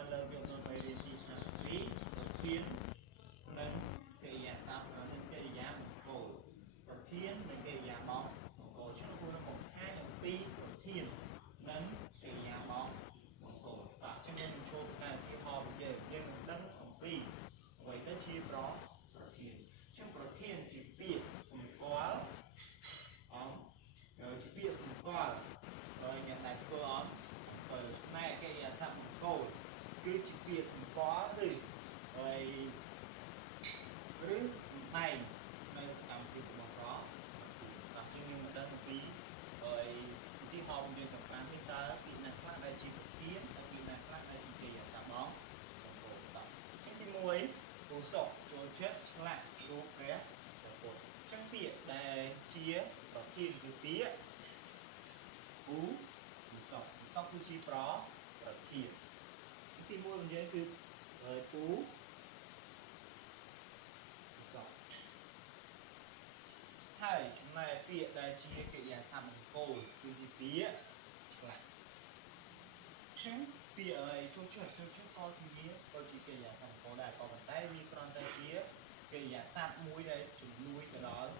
បានលើកយកនៅមេរៀនទី32ប្រធាននិងកិរិយាសព្ទនិងកិរិយាបង្គោលប្រធាននិងកិរិយាបង្គោលខ្ញុំគួរនឹងបង្ហាញអំពីប្រធាននិងកិរិយាបង្គោលបាទខ្ញុំនឹងចូលទៅការឧទាហរណ៍របស់យើងនឹងដឹងអំពីអ្វីទៅជាប្រធានខ្ញុំប្រធានជាពាក្យសម្គាល់ជាពាក្យសម្គាល់ដោយអ្នកដែលធ្វើអត់ផ្នែកកិរិយាសព្ទបង្គោលគឺជាពាក្យសម្គាល់ឬសម្ដែងនៅសកម្មភាពរបស់ប្របាទជាងយើងមិនដឹងអំពីឧទាហរណ៍របស់យើងទាំង5នេះតើពាក្យណាខ្លះដែលជាប្រធានហើយពាក្យណាខ្លះដែលជាកិរិយាសព្ទបង្គោលបាទជាងទី1គូសុខចូលចិត្តឆ្លាក់រូបព្រះពុទ្ធចឹងពាក្យដែលជាប្រធានគឺពាក្យគូសុខគឺជាប្រធានទី1របស់យើងគឺគូសុខហើយចំណែកពាក្យដែលជាកិរិយាសព្ទបង្គោលគឺជាពាក្យឆ្លាក់ចឹងពាក្យចូលចិត្តក៏ជាកិរិយាសព្ទបង្គោលដែរក៏ប៉ុន្តែវាគ្រាន់តែជាកិរិយាសព្ទមួយដែលជំនួយទៅដល់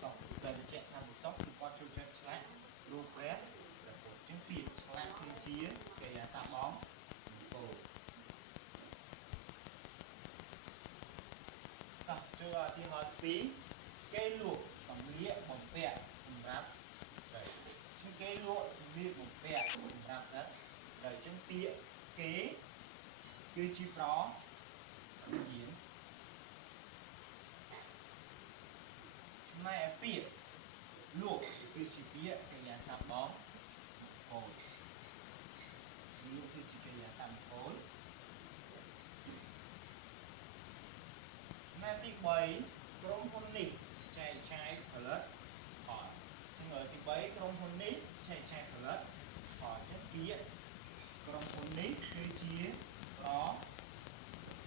សុខដែលបញ្ជាក់ថាសុខគឺគាត់ចូលចិត្តឆ្លាក់រូបព្រះពុទ្ធចឹងពាក្យឆ្លាក់គឺជាកិរិយាសព្ទបង្គោលតោះជួយឧទាហរណ៍2គេលក់សម្លៀកបំពាក់សម្រាប់ស្ត្រីចឹងគេលក់សម្លៀកបំពាក់សម្រាប់ស្ត្រីចឹងពាក្យគេគឺជាប្រធានចំណែកឯពាក្យលក់គឺជាពាក្យកិរិយាសព្ទបង្គោលលក់គឺជាកិរិយាសព្ទបង្គោលចំណែកទី3ក្រុមហ៊ុននេះចែកចាយផលិតផលចឹងទី3ក្រុមហ៊ុននេះចែកចាយផលិតផលចឹងពាក្យក្រុមហ៊ុននេះគឺជាប្រ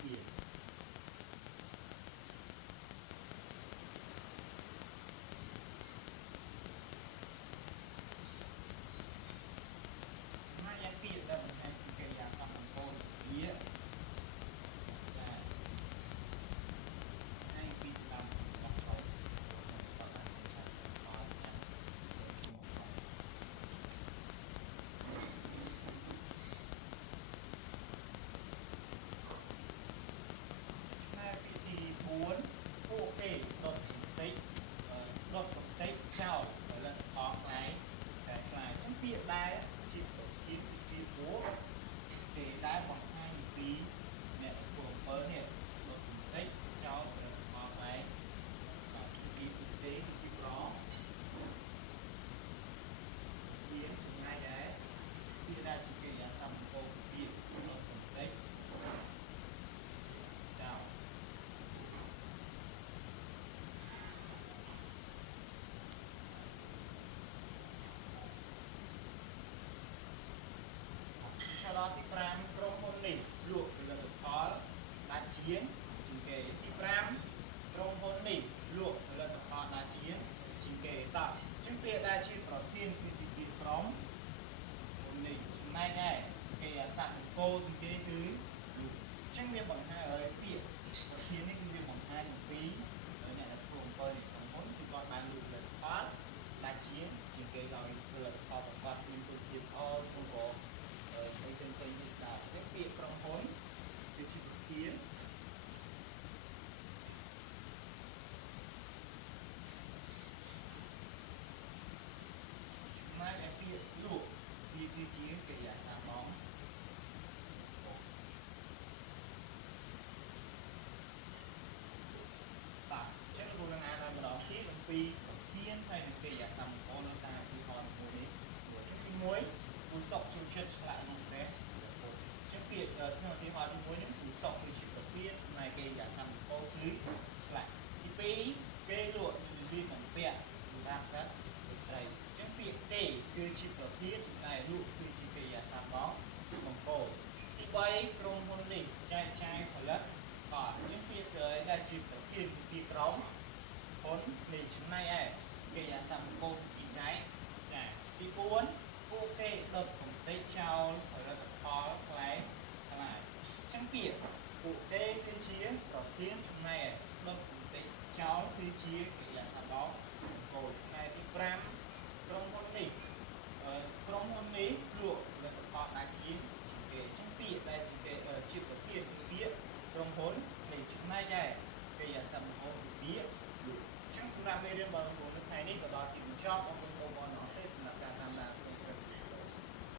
ធានហើយពាក្យដែលបង្ហាញពីកិរិយាសព្ទបង្គោលវាហើយពីស្ដាប់ខុសទី4ពួកគេដុតកំទេចចោលផលិតផលខ្លែងចឹងពាក្យដែលជាប្រធានគឺពាក្យពួកគេដែលបង្ហាញពីអ្នកធ្វើអំពើនេះដុតកំទេចចោលផលិតផលខ្លែងបាទពីពួកគេគឺជាប្រធានចំណែកដែរពាក្យដែលជាកិរិយាសព្ទបង្គោលពាក្យដុតកំទេចចោលឆាតទី5ក្រុមហ៊ុននេះលក់ផលិតផលដាច់ជាងគេទី5ក្រុមហ៊ុននេះលក់ផលិតផលដាច់ជាងគេតោះជាងពាក្យដែលជាប្រធានគឺជាពាក្យក្រុមហ៊ុននេះចំណែកឯកិរិយាសព្ទបង្គោលជាគេគឺលក់ចឹងវាបង្ហាញឲ្យពាក្យប្រធាននេះគឺវាបង្ហាញអំពីអ្នកដែលធ្វើអំពើនៃក្រុមហ៊ុនគឺគាត់បានលក់ផលិតផលដាច់ជាងគេដោយផលិតផលប្រកបដោយគុណភាពល្អក្នុងប្រផ្សេងទៀតដែរតែពាក្យក្រុមហ៊ុនគឺជាប្រធានចំណែកឯពាក្យលក់វាគឺជាកិរិយាសព្ទបង្គោលបាទចឹងគ្រូនឹងអានឲ្យម្ដងទៀតអំពីប្រធានហើយនិងកិរិយាសព្ទបង្គោលនៅតាមឧទាហរណ៍មួយនេះចឹងទី1គូសុខចូលចិត្តឆ្លាក់រូបព្រះពុទ្ធចឹងពាក្យក្នុងឧទាហរណ៍ទី1នេះគូសុខគឺជាប្រធានផ្នែកកិរិយាសព្ទបង្គោលគឺឆ្លាក់ទី2គេលក់សម្លៀកបំពាក់សម្រាប់ស្ត្រីចឹងពាក្យគេគឺជាប្រធានចំណែកលក់គឺជាកិរិយាសព្ទបង្គោលទី3ក្រុមហ៊ុននេះចែកចាយផលិតផលចឹងពាក្យដែលជាប្រធានគឺក្រុមហ៊ុននេះចំណែកឯកិរិយាសព្ទបង្គោលគឺចែកចាយទី4ពួកគេដុតកំទេចចោលផលិតផលខ្លែង chẳng biệt cụ tê cứ chia có tiếng trong này đập tê cháu cứ chia cái là sau đó cổ trong này thì pram trong hôn này trong hôn này luộc là họ đã chia cái chẳng biệt đây chỉ cái chịu có thiên phía trong hôn thì trong này đây cái là sầm hôn phía chẳng số làm đây đến bao nhiêu nước này đi có đó thì cho ông nó sẽ là cả tam đàn sẽ